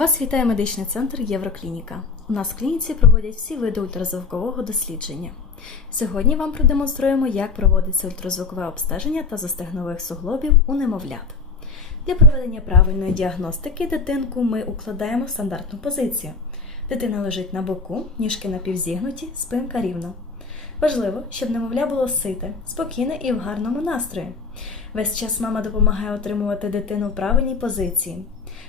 вітає медичний центр Євроклініка. У нас в клініці проводять всі види ультразвукового дослідження. Сьогодні вам продемонструємо, як проводиться ультразвукове обстеження та застегнових суглобів у немовлят. Для проведення правильної діагностики дитинку ми укладаємо стандартну позицію. Дитина лежить на боку, ніжки напівзігнуті, спинка рівна. Важливо, щоб немовля було сите, спокійне і в гарному настрої. Весь час мама допомагає отримувати дитину в правильній позиції.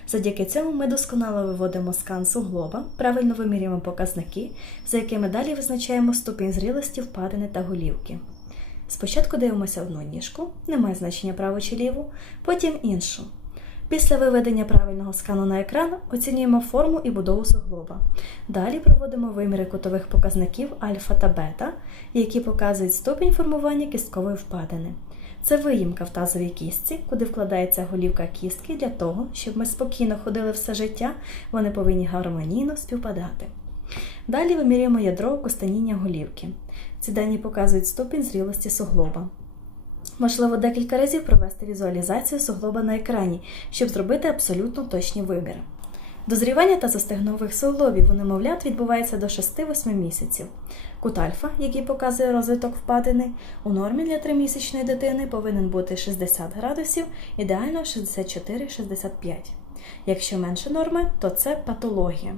Завдяки цьому ми досконало виводимо скан суглоба, правильно вимірюємо показники, за якими далі визначаємо ступінь зрілості впадини та голівки. Спочатку дивимося одну ніжку, немає значення праву чи ліву, потім іншу. Після виведення правильного скану на екран оцінюємо форму і будову суглоба. Далі проводимо виміри кутових показників альфа та бета, які показують ступінь формування кісткової впадини. Це виїмка в тазовій кістці, куди вкладається голівка кістки для того, щоб ми спокійно ходили все життя, вони повинні гармонійно співпадати. Далі вимірюємо ядро костаніння голівки. Ці дані показують ступінь зрілості суглоба. Можливо, декілька разів провести візуалізацію суглоба на екрані, щоб зробити абсолютно точні виміри. Дозрівання та застигнових суглобів у немовлят відбувається до 6-8 місяців. Кут альфа, який показує розвиток впадини, у нормі для 3-місячної дитини повинен бути 60 градусів, ідеально 64-65. Якщо менше норми, то це патологія.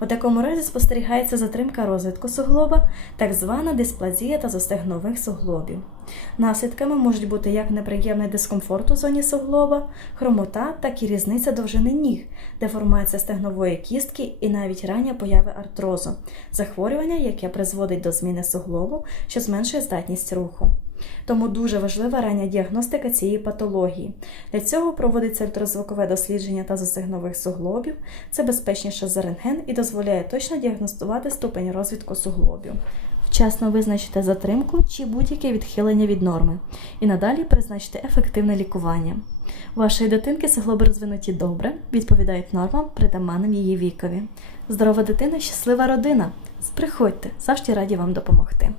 У такому разі спостерігається затримка розвитку суглоба, так звана дисплазія та застегнових суглобів. Наслідками можуть бути як неприємний дискомфорт у зоні суглоба, хромота, так і різниця довжини ніг, деформація стегнової кістки і навіть рання появи артрозу, захворювання, яке призводить до зміни суглобу, що зменшує здатність руху. Тому дуже важлива рання діагностика цієї патології. Для цього проводиться ультразвукове дослідження та застегнових суглобів. Це безпечніше за рентген і дозволяє точно діагностувати ступень розвитку суглобів. Вчасно визначити затримку чи будь-яке відхилення від норми, і надалі призначити ефективне лікування. Вашої дитинки суглоби розвинуті добре, відповідають нормам, притаманним її вікові. Здорова дитина щаслива родина. Приходьте, завжди раді вам допомогти.